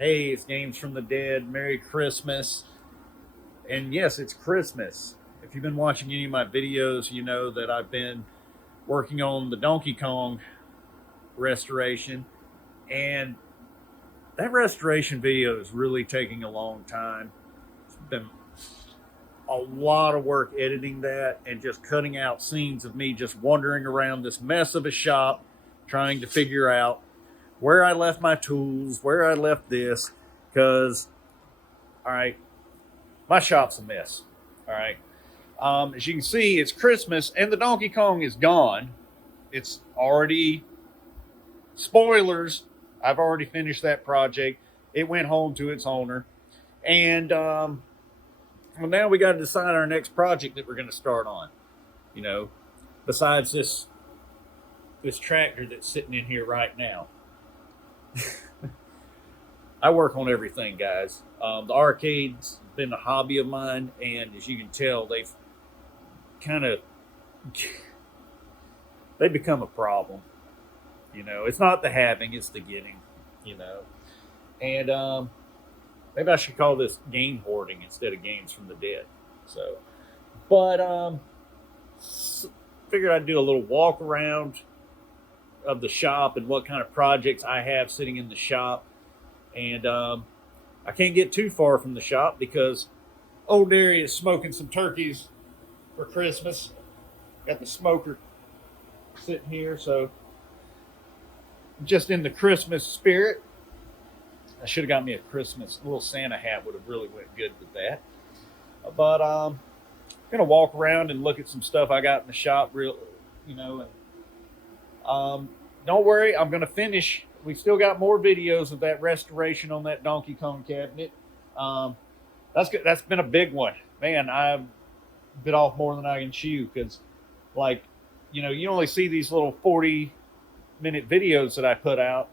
Hey, it's Games from the Dead. Merry Christmas. And yes, it's Christmas. If you've been watching any of my videos, you know that I've been working on the Donkey Kong restoration. And that restoration video is really taking a long time. It's been a lot of work editing that and just cutting out scenes of me just wandering around this mess of a shop trying to figure out where I left my tools, where I left this. Because, all right, my shop's a mess. All right. As you can see, it's Christmas and the Donkey Kong is gone. It's already, spoilers, I've already finished that project. It went home to its owner. And well, now we got to decide our next project that we're going to start on. You know, besides this tractor that's sitting in here right now. I work on everything, guys. The arcade's been a hobby of mine, and as you can tell, they've kind of they become a problem. You know, it's not the having, it's the getting. You know, and maybe I should call this game hoarding instead of Games from the Dead. So, but figured I'd do a little walk around of the shop and what kind of projects I have sitting in the shop. And I can't get too far from the shop because old Darius is smoking some turkeys for Christmas. Got the smoker sitting here, so just in the Christmas spirit. I should have got me a Christmas little Santa hat. Would have really went good with that. But I'm gonna walk around and look at some stuff I got in the shop. Real, you know. Don't worry, I'm gonna finish. We still got more videos of that restoration on that Donkey Kong cabinet. That's good. That's been a big one, man. I've bit off more than I can chew because, like, you know, you only see these little 40-minute videos that I put out,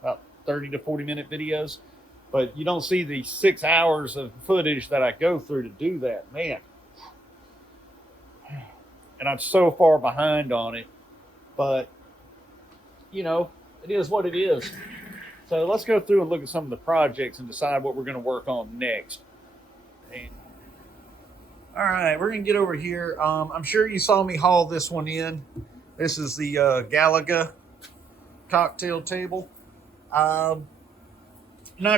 about 30 to 40-minute videos, but you don't see the 6 hours of footage that I go through to do that, man. And I'm so far behind on it, but you know, it is what it is. So let's go through and look at some of the projects and decide what we're going to work on next. And, all right, we're going to get over here. I'm sure you saw me haul this one in. This is the Galaga cocktail table. Not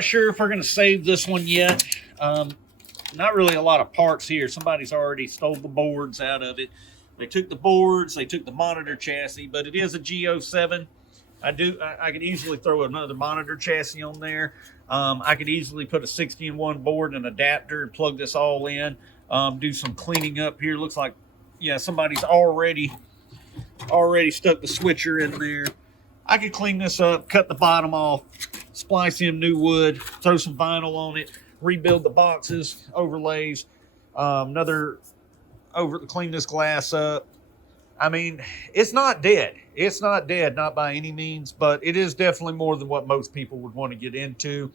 sure if we're going to save this one yet. Not really a lot of parts here. Somebody's already stole the boards out of it. They took the boards, they took the monitor chassis, but it is a G07. I could easily throw another monitor chassis on there. I could easily put a 60-in-1 board and adapter and plug this all in. Do some cleaning up here. Looks like, yeah, somebody's already stuck the switcher in there. I could clean this up, cut the bottom off, splice in new wood, throw some vinyl on it, rebuild the boxes, overlays, clean this glass up. I mean, it's not dead. It's not dead, not by any means, but it is definitely more than what most people would want to get into.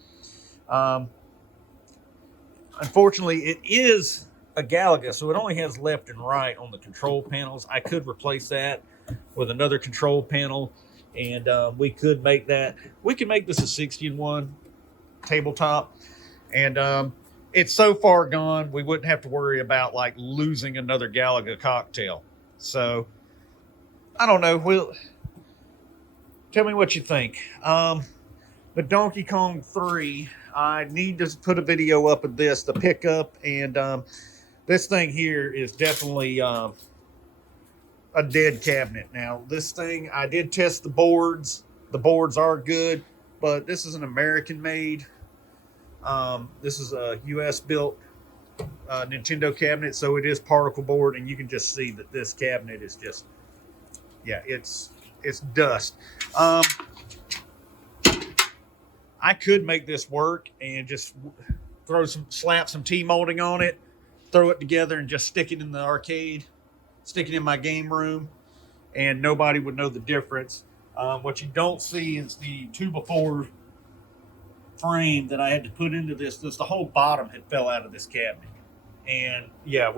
Unfortunately, it is a Galaga, so it only has left and right on the control panels. I could replace that with another control panel, and we could make that. We could make this a 60-in-1 tabletop, and it's so far gone, we wouldn't have to worry about like losing another Galaga cocktail. So, I don't know. Tell me what you think. The Donkey Kong 3, I need to put a video up of this, the pickup, and this thing here is definitely a dead cabinet. Now, this thing, I did test the boards. The boards are good, but this is an American-made. This is a U.S.-built Nintendo cabinet, so it is particle board, and you can just see that this cabinet is just, yeah, it's dust. I could make this work and just slap some T-molding on it, throw it together, and just stick it in the arcade, stick it in my game room, and nobody would know the difference. What you don't see is the 2x4 frame that I had to put into this. The whole bottom had fell out of this cabinet. And yeah,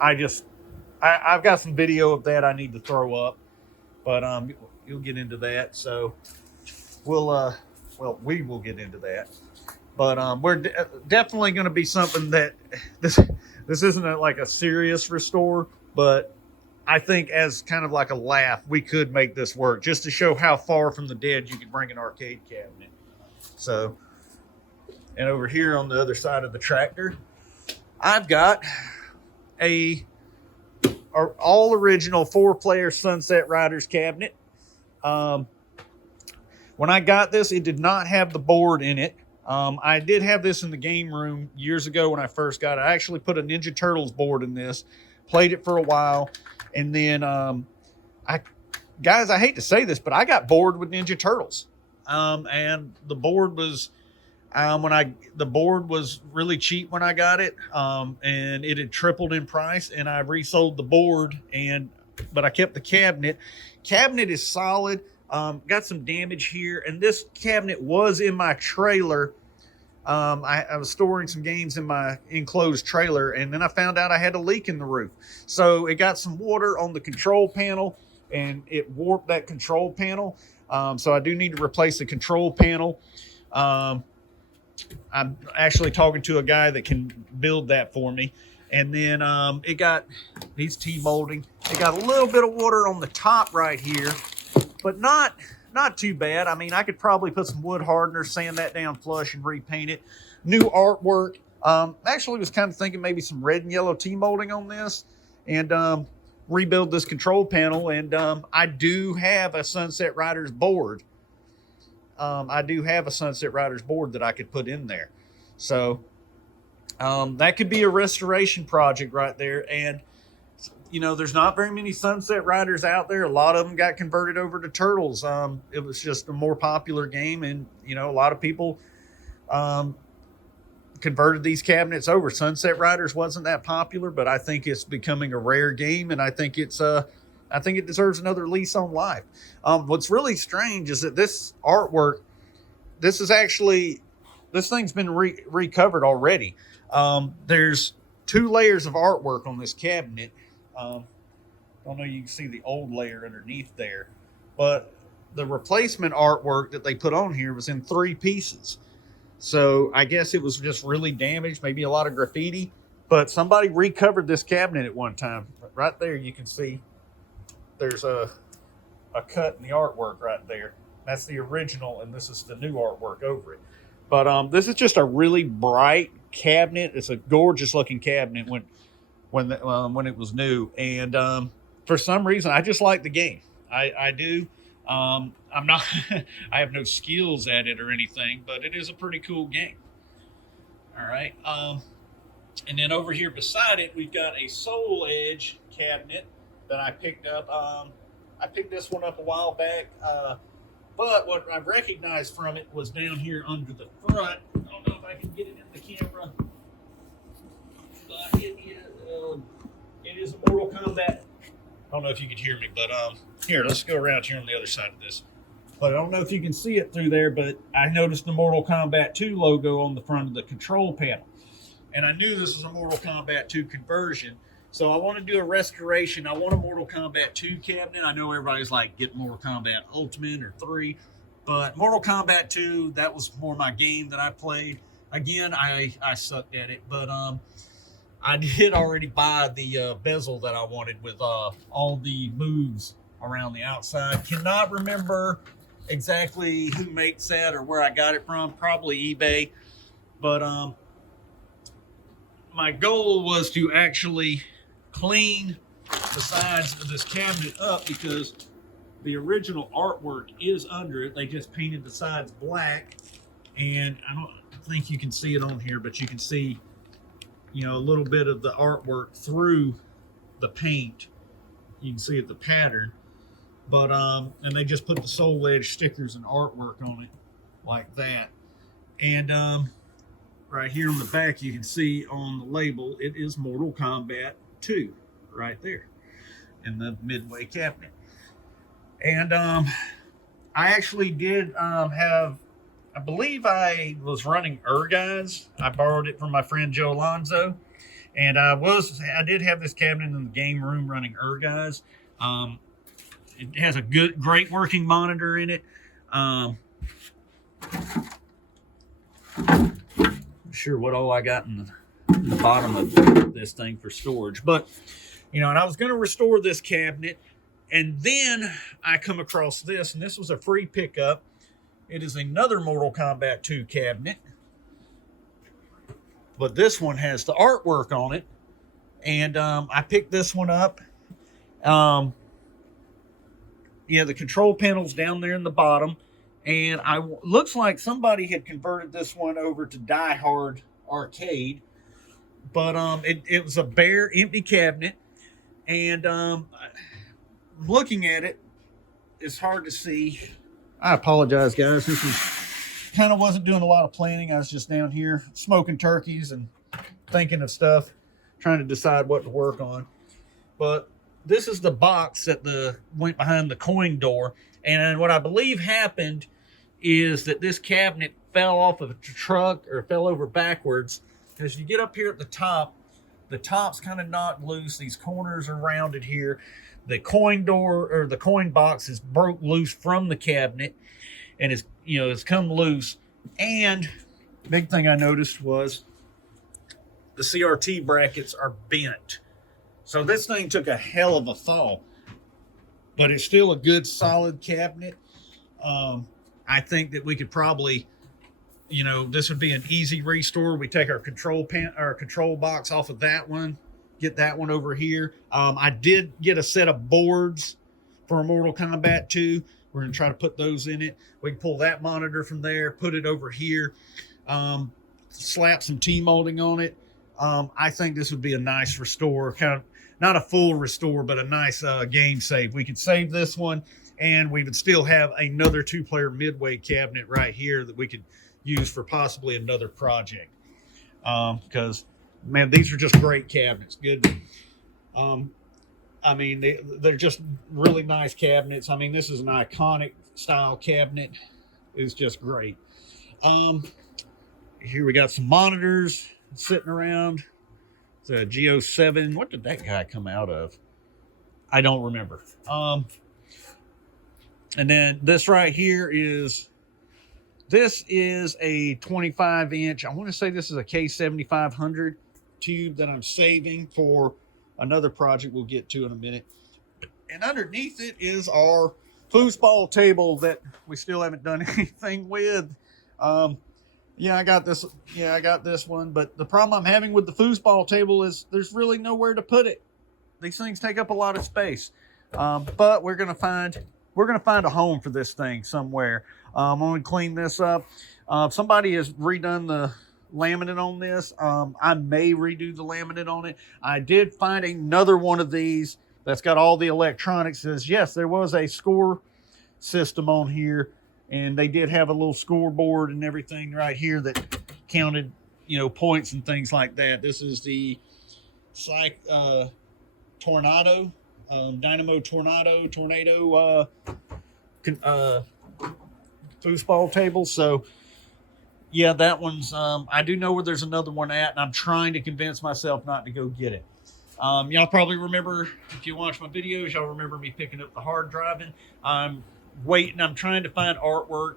I've got some video of that I need to throw up, but you'll get into that. So we will get into that. But we're definitely going to be something that this isn't like a serious restore, but I think as kind of like a laugh, we could make this work just to show how far from the dead you can bring an arcade cabinet. So, and over here on the other side of the tractor, I've got a all original 4-player Sunset Riders cabinet. When I got this, it did not have the board in it. I did have this in the game room years ago when I first got it. I actually put a Ninja Turtles board in this, played it for a while, and then I hate to say this, but I got bored with Ninja Turtles. And the board was the board was really cheap when I got it, and it had tripled in price, and I resold the board, but I kept the cabinet. Cabinet is solid. Got some damage here, and this cabinet was in my trailer. I was storing some games in my enclosed trailer, and then I found out I had a leak in the roof. So it got some water on the control panel, and it warped that control panel. So I do need to replace the control panel. I'm actually talking to a guy that can build that for me. And then it got these T-molding. It got a little bit of water on the top right here, but not too bad. I mean, I could probably put some wood hardener, sand that down flush, and repaint it. New artwork. Actually was kind of thinking maybe some red and yellow T-molding on this, and rebuild this control panel. And I do have a Sunset Riders board. I do have a Sunset Riders board that I could put in there. So that could be a restoration project right there. And you know, there's not very many Sunset Riders out there. A lot of them got converted over to Turtles. It was just a more popular game, and you know, a lot of people converted these cabinets over. Sunset Riders wasn't that popular, but I think it's becoming a rare game, and I think it deserves another lease on life. What's really strange is that this artwork, this thing's been recovered already. There's 2 layers of artwork on this cabinet. I don't know, you can see the old layer underneath there, but the replacement artwork that they put on here was in 3 pieces. So I guess it was just really damaged, maybe a lot of graffiti, but somebody recovered this cabinet at one time. Right there, you can see there's a cut in the artwork right there. That's the original, and this is the new artwork over it. But this is just a really bright cabinet. It's a gorgeous looking cabinet when it was new, and for some reason I just like the game. I do. I'm not I have no skills at it or anything, but it is a pretty cool game. All right. And then over here beside it, we've got a Soul Edge cabinet that I picked up. I picked this one up a while back, but what I recognized from it was down here under the front. I don't know if I can get it in the camera, but it is a Mortal Kombat. I don't know if you can hear me, but here, let's go around here on the other side of this. But I don't know if you can see it through there, but I noticed the Mortal Kombat 2 logo on the front of the control panel. And I knew this was a Mortal Kombat 2 conversion. So I want to do a restoration. I want a Mortal Kombat 2 cabinet. I know everybody's like, get Mortal Kombat Ultimate or 3. But Mortal Kombat 2, that was more my game that I played. Again, I sucked at it. But I did already buy the bezel that I wanted with all the moves around the outside. Cannot remember exactly who makes that or where I got it from. Probably eBay. But my goal was to actually clean the sides of this cabinet up, because the original artwork is under it. They just painted the sides black, and I don't think you can see it on here, but you can see, you know, a little bit of the artwork through the paint. You can see it, the pattern. But and they just put the Soul Edge stickers and artwork on it like that. And right here on the back, you can see on the label, it is Mortal Kombat 2 right there in the Midway cabinet. And I actually did have I believe I was running Erguys. I borrowed it from my friend Joe Alonzo, and I did have this cabinet in the game room running Erguys. It has a great working monitor in it. Not sure what all I got in the bottom of this thing for storage, but and I was going to restore this cabinet, and then I come across this, and this was a free pickup. It is another Mortal Kombat 2 cabinet, but this one has the artwork on it, and I picked this one up. The control panel's down there in the bottom, and looks like somebody had converted this one over to Die Hard Arcade, but it was a bare, empty cabinet, and looking at it, it's hard to see. I apologize, guys. This is kind of wasn't doing a lot of planning. I was just down here smoking turkeys and thinking of stuff, trying to decide what to work on. But this is the box that went behind the coin door. And what I believe happened is that this cabinet fell off of a truck or fell over backwards. As you get up here at the top's kind of knocked loose. These corners are rounded here. The coin door or the coin box is broke loose from the cabinet, and it's come loose. And big thing I noticed was the CRT brackets are bent. So this thing took a hell of a fall, but it's still a good solid cabinet. I think that we could probably, this would be an easy restore. We take our control box off of that one, get that one over here. I did get a set of boards for Mortal Kombat 2. We're going to try to put those in it. We can pull that monitor from there, put it over here, slap some T-molding on it. I think this would be a nice restore, kind of not a full restore, but a nice game save. We could save this one, and we would still have another 2-player midway cabinet right here that we could use for possibly another project. Because man, these are just great cabinets. Good. They're just really nice cabinets. This is an iconic style cabinet. It's just great. Here we got some monitors sitting around. It's a G07. What did that guy come out of? I don't remember. And then this right here is a 25-inch. I want to say this is a K7500 tube that I'm saving for another project we'll get to in a minute. And underneath it is our foosball table that we still haven't done anything with. I got this one, but the problem I'm having with the foosball table is there's really nowhere to put it. These things take up a lot of space. But we're gonna find a home for this thing somewhere. I'm gonna clean this up. Somebody has redone the laminate on this. I may redo the laminate on it. I did find another one of these that's got all the electronics. Says yes, there was a score system on here, and they did have a little scoreboard and everything right here that counted, points and things like that. This is the Tornado, Dynamo Tornado foosball table. So yeah, that one's, I do know where there's another one at, and I'm trying to convince myself not to go get it. Y'all probably remember, if you watch my videos, y'all remember me picking up the hard driving. I'm waiting. I'm trying to find artwork.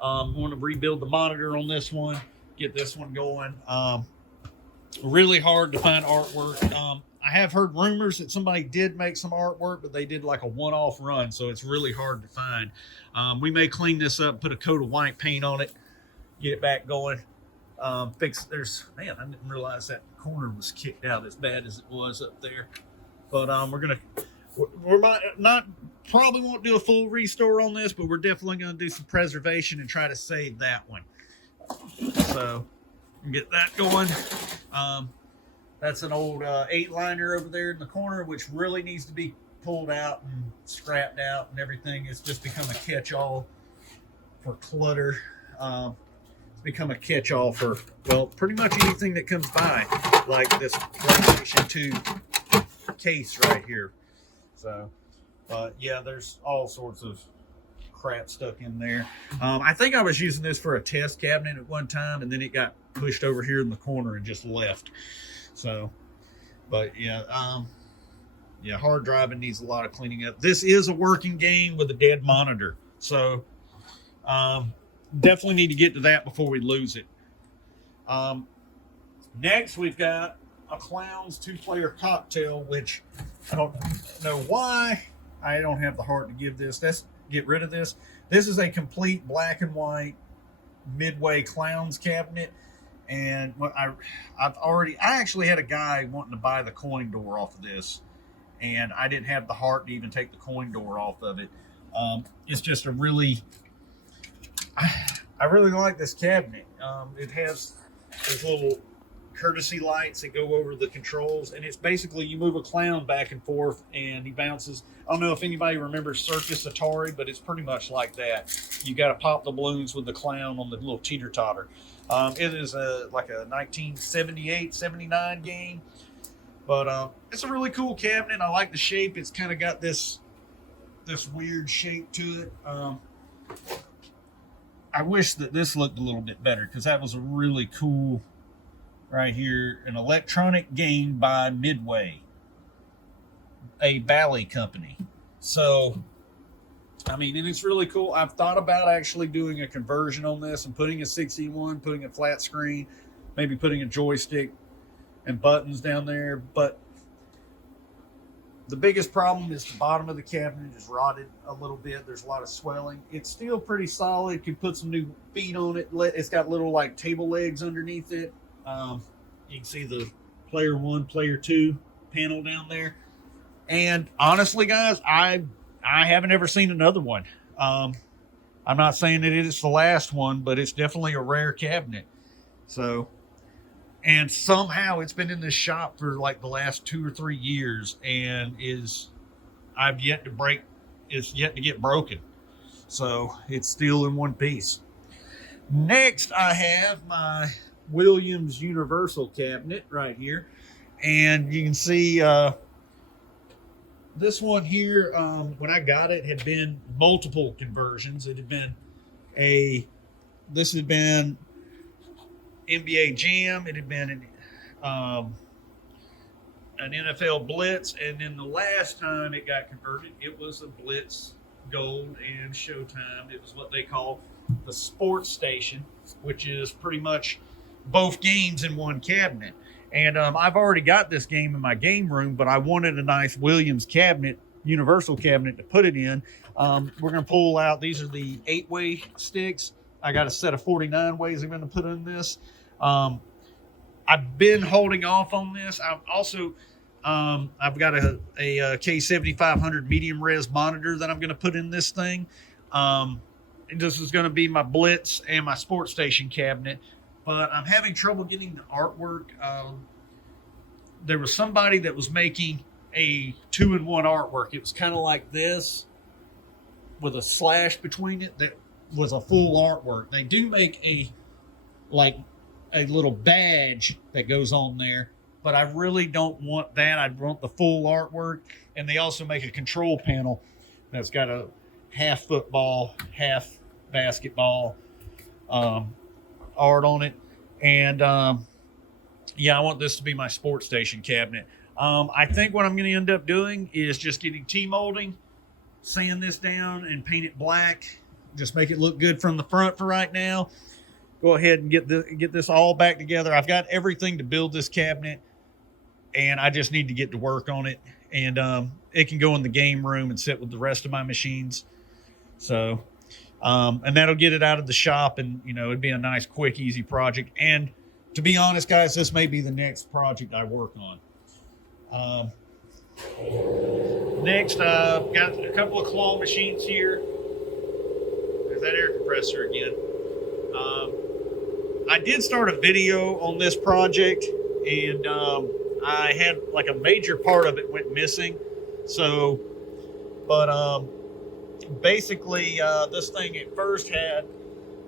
I want to rebuild the monitor on this one, get this one going. Really hard to find artwork. I have heard rumors that somebody did make some artwork, but they did like a one-off run, so it's really hard to find. We may clean this up, put a coat of white paint on it, get it back going. I didn't realize that corner was kicked out as bad as it was up there. But we might not, probably won't do a full restore on this, but we're definitely going to do some preservation and try to save that one. So get that going. That's an old 8-liner over there in the corner, which really needs to be pulled out and scrapped out and everything. It's just become a catch-all for clutter. It's become a catch-all for, well, pretty much anything that comes by, like this PlayStation 2 case right here. So, yeah, there's all sorts of crap stuck in there. I think I was using this for a test cabinet at one time, and then it got pushed over here in the corner and just left. So, but yeah, hard driving needs a lot of cleaning up. This is a working game with a dead monitor, so definitely need to get to that before we lose it. Next, we've got a Clowns 2-player cocktail, which I don't know why I don't have the heart to give this. Let's get rid of this. This is a complete black and white Midway Clowns cabinet, and I actually had a guy wanting to buy the coin door off of this, and I didn't have the heart to even take the coin door off of it. It's just a really, I really like this cabinet. It has these little courtesy lights that go over the controls, and it's basically you move a clown back and forth and he bounces. I don't know if anybody remembers Circus Atari, but it's pretty much like that. You got to pop the balloons with the clown on the little teeter-totter. It is like a 1978, 79 game, but it's a really cool cabinet. I like the shape. It's kind of got this weird shape to it. I wish that this looked a little bit better, because that was a really cool right here, an electronic game by Midway, a Bally company. So, I mean, and it's really cool. I've thought about actually doing a conversion on this and putting a 61, putting a flat screen, maybe putting a joystick and buttons down there. But the biggest problem is the bottom of the cabinet is rotted a little bit. There's a lot of swelling. It's still pretty solid. You can put some new feet on it. It's got little like table legs underneath it. You can see the player 1, player 2 panel down there. And honestly, guys, I haven't ever seen another one. I'm not saying that it's the last one, but it's definitely a rare cabinet. So, and somehow it's been in this shop for like the last 2 or 3 years, and is yet to get broken. So it's still in one piece. Next, I have my Williams Universal cabinet right here, and you can see this one here, when I got it, had been multiple conversions. It had been this had been NBA Jam, it had been an NFL Blitz, and then the last time it got converted, it was a Blitz Gold and Showtime. It was what they call the Sports Station, which is pretty much both games in one cabinet. And I've already got this game in my game room, but I wanted a nice Williams cabinet, Universal cabinet, to put it in. We're going to pull out, these are the 8-way sticks. I got a set of 49 ways I'm going to put in this. I've been holding off on this. I've also, I've got a K7500 medium res monitor that I'm going to put in this thing. This is going to be my Blitz and my Sports Station cabinet. But I'm having trouble getting the artwork. There was somebody that was making a 2-in-1 artwork. It was kind of like this with a slash between it that was a full artwork. They do make a little badge that goes on there, but I really don't want that. I want the full artwork. And they also make a control panel that's got a half football, half basketball art on it. And yeah, I want this to be my Sports Station cabinet. I think what I'm going to end up doing is just getting T-molding, sand this down and paint it black. Just make it look good from the front for right now. Go ahead and get this all back together. I've got everything to build this cabinet, and I just need to get to work on it. And it can go in the game room and sit with the rest of my machines. So and that'll get it out of the shop, and it'd be a nice, quick, easy project. And to be honest, guys, this may be the next project I work on. Next, got a couple of claw machines here. There's that air compressor again. I did start a video on this project, and I had like a major part of it went missing. So, but basically, this thing at first had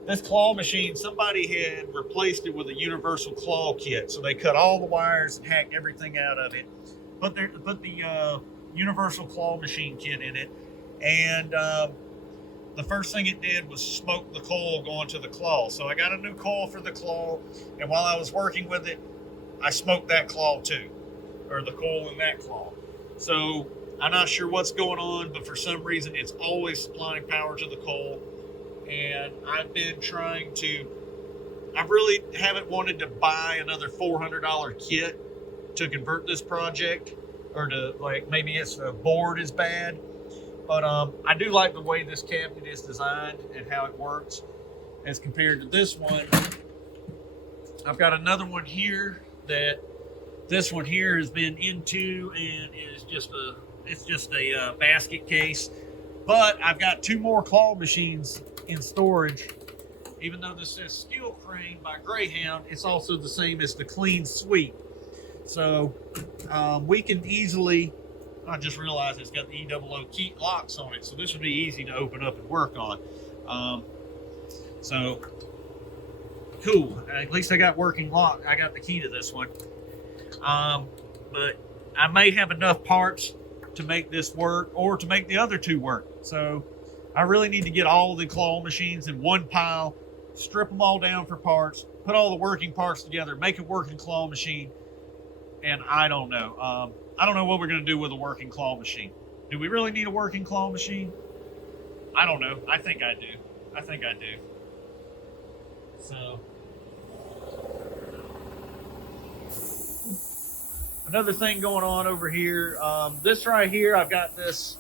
this claw machine. Somebody had replaced it with a universal claw kit, so they cut all the wires and hacked everything out of it. Put the universal claw machine kit in it, and the first thing it did was smoke the coil going to the claw. So I got a new coil for the claw, and while I was working with it, I smoked that claw too, or the coil in that claw. So I'm not sure what's going on, but for some reason it's always supplying power to the coil. And I've been trying to, I really haven't wanted to buy another $400 kit to convert this project, or to, like, maybe it's a board is bad. But I do like the way this cabinet is designed and how it works as compared to this one. I've got another one here that this one here has been into, and is just a, it's just a basket case. But I've got 2 more claw machines in storage. Even though this says Steel Crane by Greyhound, it's also the same as the Clean Sweep. So we can easily, I just realized it's got the EOO key locks on it, so this would be easy to open up and work on. So cool. At least I got working lock. I got the key to this one. But I may have enough parts to make this work, or to make the other 2 work. So I really need to get all the claw machines in one pile, strip them all down for parts, put all the working parts together, make a working claw machine. And I don't know. I don't know what we're going to do with a working claw machine. Do we really need a working claw machine? I don't know. I think I do. I think I do. So, another thing going on over here. This right here, I've got this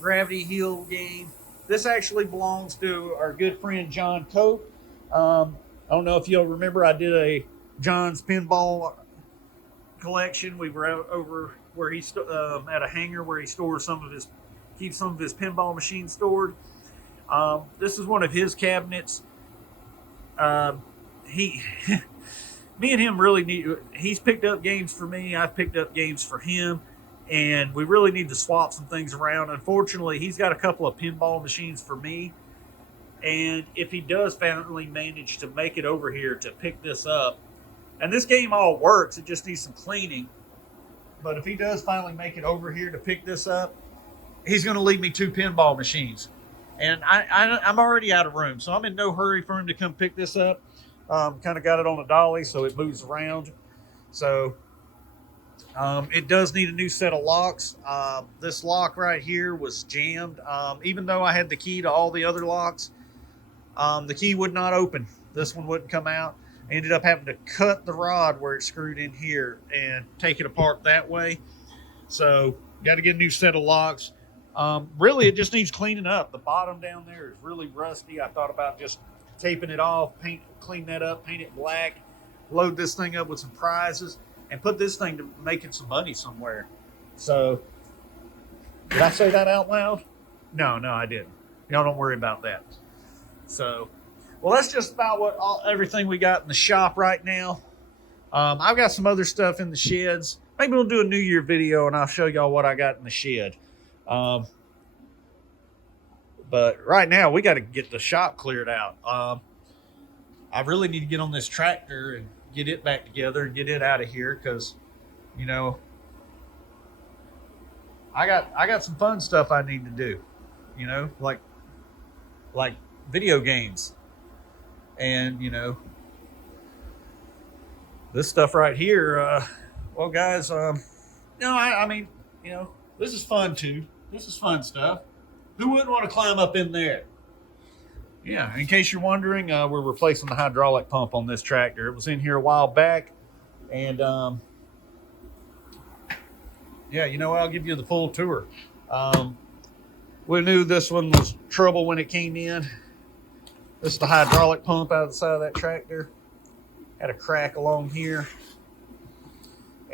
Gravity Heel game. This actually belongs to our good friend John Cope. I don't know if you'll remember, I did a John's pinball collection. We were out over where he at a hangar where he stores keeps some of his pinball machines stored. This is one of his cabinets. Me and him really need. He's picked up games for me. I've picked up games for him, and we really need to swap some things around. Unfortunately, he's got a couple of pinball machines for me, and if he does finally manage to make it over here to pick this up, and this game all works, it just needs some cleaning. But if he does finally make it over here to pick this up, he's going to leave me 2 pinball machines. And I'm already out of room, so I'm in no hurry for him to come pick this up. Kind of got it on a dolly, so it moves around. So it does need a new set of locks. This lock right here was jammed. Even though I had the key to all the other locks, the key would not open. This one wouldn't come out. I ended up having to cut the rod where it's screwed in here and take it apart that way. So got to get a new set of locks. Really, it just needs cleaning up. The bottom down there is really rusty. I thought about just taping it off, clean that up, paint it black, load this thing up with some prizes, and put this thing to making some money somewhere. So, did I say that out loud? No, I didn't. Y'all don't worry about that. So, well, that's just about everything we got in the shop right now. I've got some other stuff in the sheds. Maybe we'll do a New Year video and I'll show y'all what I got in the shed. But right now we got to get the shop cleared out. I really need to get on this tractor and get it back together and get it out of here, because, you know, I got some fun stuff I need to do, you know, like video games. And, you know, this stuff right here, well, guys, I mean, you know, this is fun too. This is fun stuff. Who wouldn't want to climb up in there? Yeah, in case you're wondering, we're replacing the hydraulic pump on this tractor. It was in here a while back, and yeah, you know, I'll give you the full tour. We knew this one was trouble when it came in. This is the hydraulic pump out of the side of that tractor. Had a crack along here.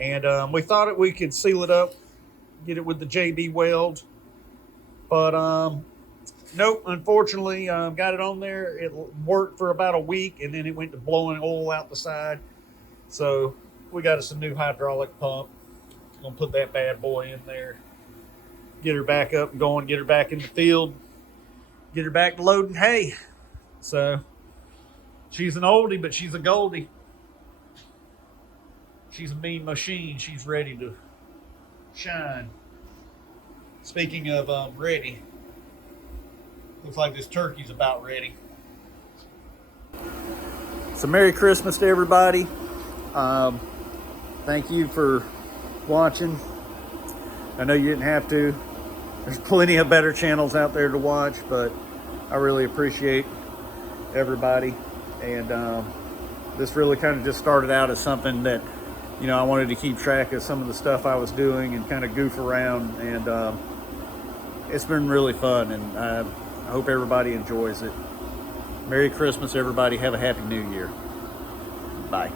And we thought we could seal it up, get it with the JB Weld. But nope, unfortunately, got it on there. It worked for about a week, and then it went to blowing oil out the side. So we got us a new hydraulic pump. Gonna put that bad boy in there. Get her back up and going, get her back in the field, get her back to loading hay. So she's an oldie, but she's a goldie. She's a mean machine. She's ready to shine. Speaking of ready, Looks like this turkey's about ready. So Merry Christmas to everybody. Thank you for watching. I know you didn't have to. There's plenty of better channels out there to watch, but I really appreciate everybody. And this really kind of just started out as something that, you know, I wanted to keep track of some of the stuff I was doing and kind of goof around. And it's been really fun, and I hope everybody enjoys it. Merry Christmas, everybody. Have a Happy New Year. Bye.